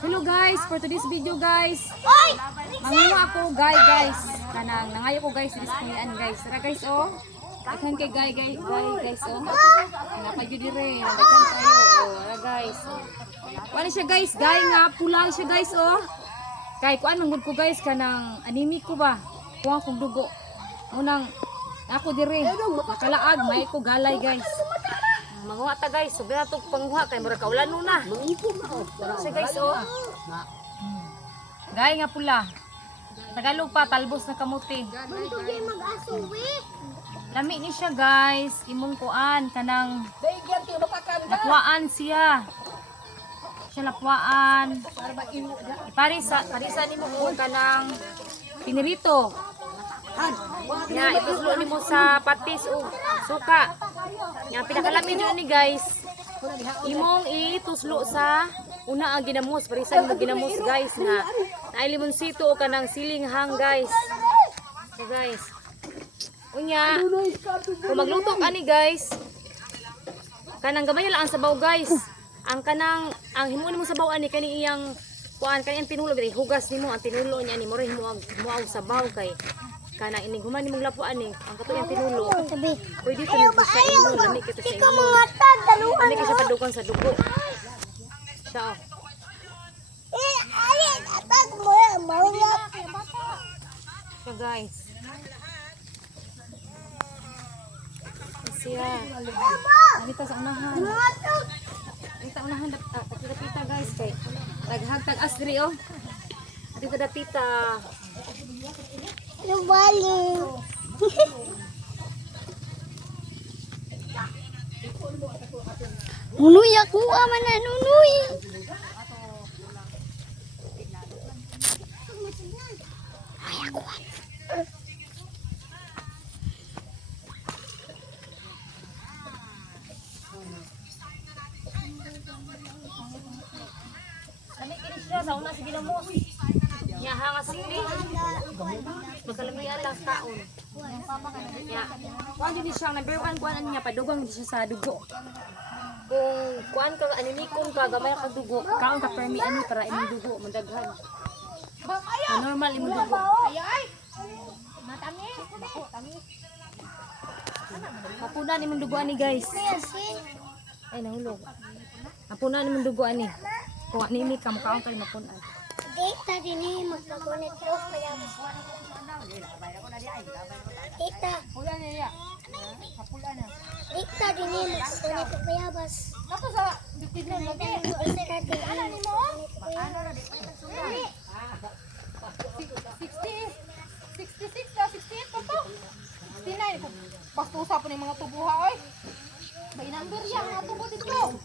Hello guys, for today's video guys. Mangunga ako guys. Kanang nangayo ko guys sa kulian guys. Tara guys oh. Daghan kay guys oh. Napay gyud dire, daghan kayo oh. Tara guys. Wala siya guys, nga pula siya guys oh. Kay kuan manggod ko guys kanang anime ko ba. Kuha kong dugo. Munang ako dire. Nakalaag may ko galay guys. Manguha ta guys, sobrang nato panguha kay mura kaulan na. Mangipon na oh. Sa guys oh. Gay nga pula. Tagalog pa talbos na kamuti. Bantugay mag-asuwi. Lami ni siya guys, imong kuan kanang lapuan siya. Siya lapuan. Parisa nimo ko kanang pinirito. Ya, ituslo nimo sa patis o suka. Yang pinakalami dyan ni guys, imong ituslo sa una ang ginamos, parisan mo ginamos guys nga naay limonsito o kanang silinghang guys. So guys, unya kung magluto ani guys, kanang gamay lang ang sabaw guys. Ang kanang ang himuon nimo sabaw ani kani iyang kuan kani ang tinulo diri hugas nimo ang tinulo niya ni mo ang sabaw kay kanang ining human nimong lapuan ni ang katuyang tinulo. Pwede to nito sa imo lami kita sa imo. Lami kita sa padukan sa dugo. Siya. So guys. Siya. Nakita sa unahan. Nakita unahan dapita guys kay taghagtag asri oh. Dito dapita. Nubali. Nunuy ako aman na nunuy. Ay ako. Lami kini siya sa una sige ginamos. Ya hanga sili. Magkalamian lang taon. Ya. Kuan din siya number 1 kuan niya padugang din siya sa dugo. Kung kuan ka animikon ka gamay ka dugo, kaon ka permi ano para imong dugo mandaghan. Normal imong dugo. Matami. Hapunan imong dugo ani guys. Ay nahulog. Hapunan imong dugo ani. Kung animi ka makaon ka mapunan. Tita dini magkakunik ko kaya Tita. Pula niya. Pula na. Tita dini magkakunik ko kaya bas. Ako sa ditignan mo kay. Tita dini. Ano ni mo? Ano ra di pa sungay. 66 na 68 pa to. 69 pastusa po ng mga tubuha oy. May number yan mga tubo dito.